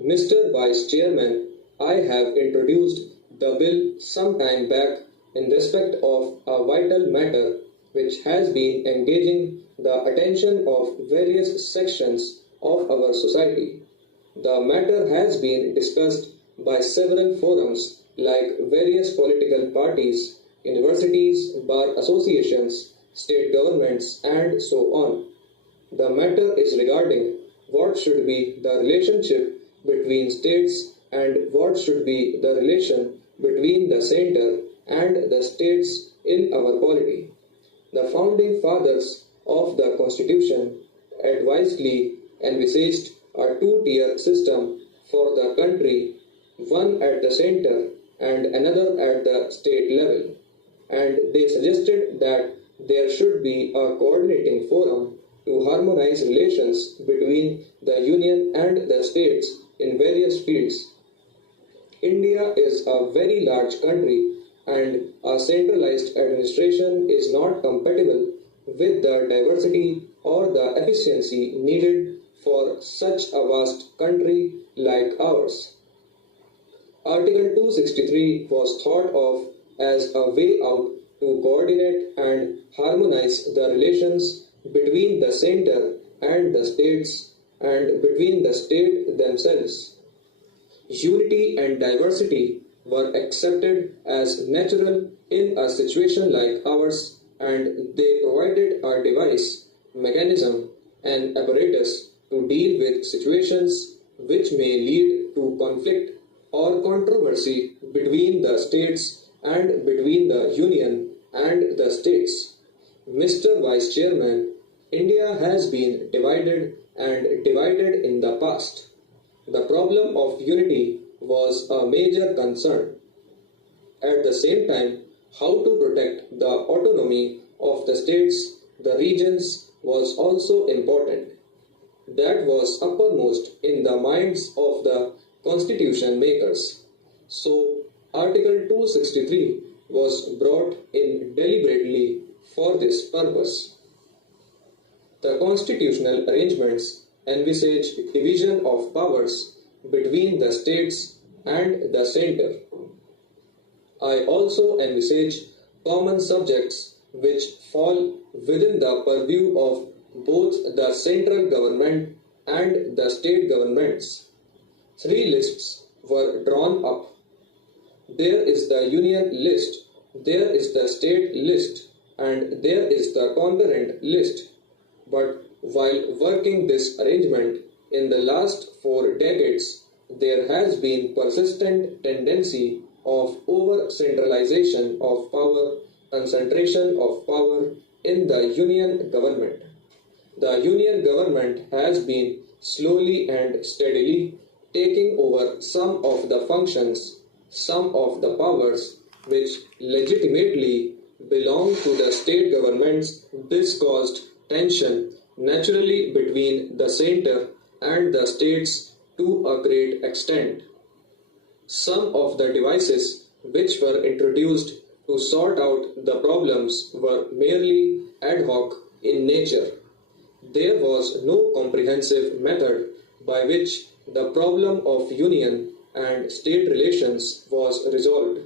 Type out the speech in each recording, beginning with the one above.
Mr. Vice Chairman, I have introduced the bill some time back in respect of a vital matter which has been engaging the attention of various sections of our society. The matter has been discussed by several forums like various political parties, universities, bar associations, state governments, and so on. The matter is regarding what should be the relationship between states and what should be the relation between the center and the states in our polity. The founding fathers of the Constitution advisedly envisaged a two-tier system for the country, one at the center and another at the state level, and they suggested that there should be a coordinating forum to harmonize relations between the Union and the states in various fields. India is a very large country and a centralized administration is not compatible with the diversity or the efficiency needed for such a vast country like ours. Article 263 was thought of as a way out to coordinate and harmonize the relations between the center and the states and between the state themselves. Unity and diversity were accepted as natural in a situation like ours, and they provided a device, mechanism, and apparatus to deal with situations which may lead to conflict or controversy between the states and between the Union and the states. Mr. Vice Chairman, India has been divided and divided in the past. The problem of unity was a major concern. At the same time, how to protect the autonomy of the states, the regions, was also important. That was uppermost in the minds of the constitution makers. So, Article 263 was brought in deliberately for this purpose. The constitutional arrangements envisage division of powers between the states and the center. I also envisage common subjects which fall within the purview of both the central government and the state governments. Three lists were drawn up. There is the union list, there is the state list, and there is the concurrent list. But while working this arrangement in the last 4 decades, there has been persistent tendency of over-centralization of power, concentration of power in the union government. The union government has been slowly and steadily taking over some of the functions, some of the powers which legitimately belong to the state governments. This caused tension naturally between the center and the states to a great extent. Some of the devices which were introduced to sort out the problems were merely ad hoc in nature. There was no comprehensive method by which the problem of union and state relations was resolved.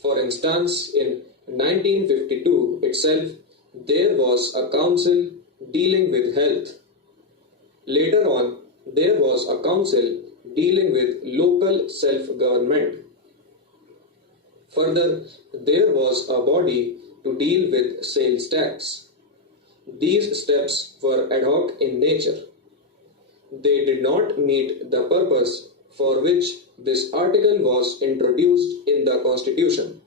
For instance, in 1952 itself, there was a council dealing with health. Later on, there was a council dealing with local self-government. Further, there was a body to deal with sales tax. These steps were ad hoc in nature. They did not meet the purpose for which this article was introduced in the Constitution.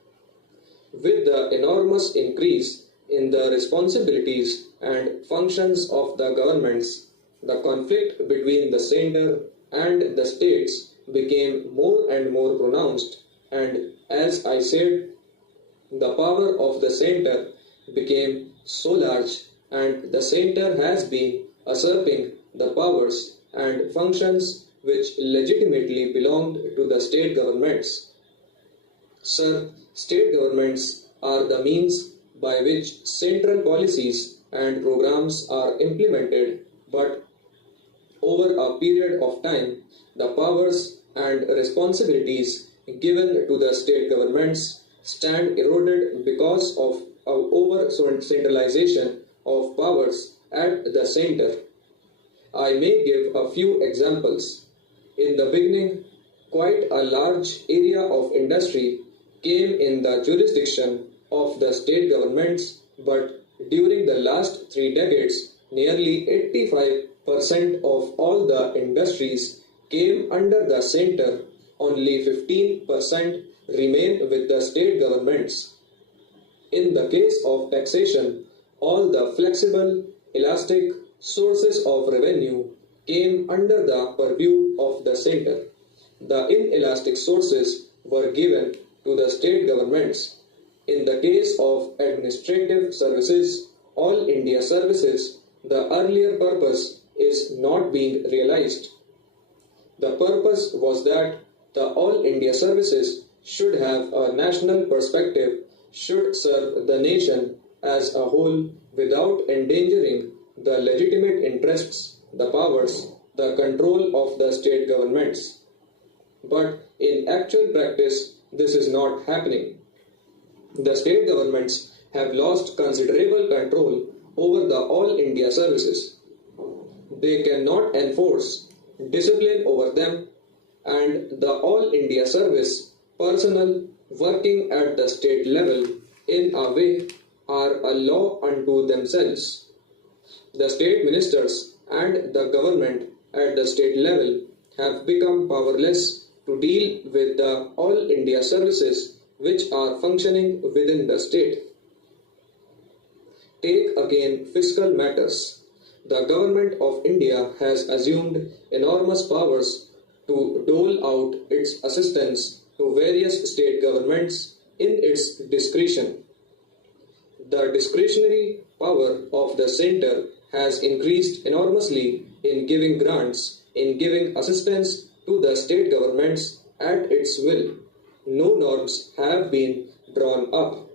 With the enormous increase in the responsibilities and functions of the governments, the conflict between the center and the states became more and more pronounced, and as I said, the power of the center became so large, and the center has been usurping the powers and functions which legitimately belonged to the state governments. Sir, state governments are the means by which central policies and programs are implemented, but over a period of time, the powers and responsibilities given to the state governments stand eroded because of over centralization of powers at the center. I may give a few examples. In the beginning, quite a large area of industry came in the jurisdiction of the state governments, but during the last 3 decades, nearly 85% of all the industries came under the center, only 15% remain with the state governments. In the case of taxation, all the flexible, elastic sources of revenue came under the purview of the center. The inelastic sources were given to the state governments. In the case of administrative services, all India services, the earlier purpose is not being realized. The purpose was that the All India services should have a national perspective, should serve the nation as a whole without endangering the legitimate interests, the powers, the control of the state governments. But in actual practice, this is not happening. The state governments have lost considerable control over the All India services. They cannot enforce discipline over them, and the All India service personnel working at the state level in a way are a law unto themselves. The state ministers and the government at the state level have become powerless to deal with the All India services which are functioning within the state. Take again fiscal matters. The government of India has assumed enormous powers to dole out its assistance to various state governments in its discretion. The discretionary power of the center has increased enormously in giving grants, in giving assistance to the state governments at its will. No norms have been drawn up.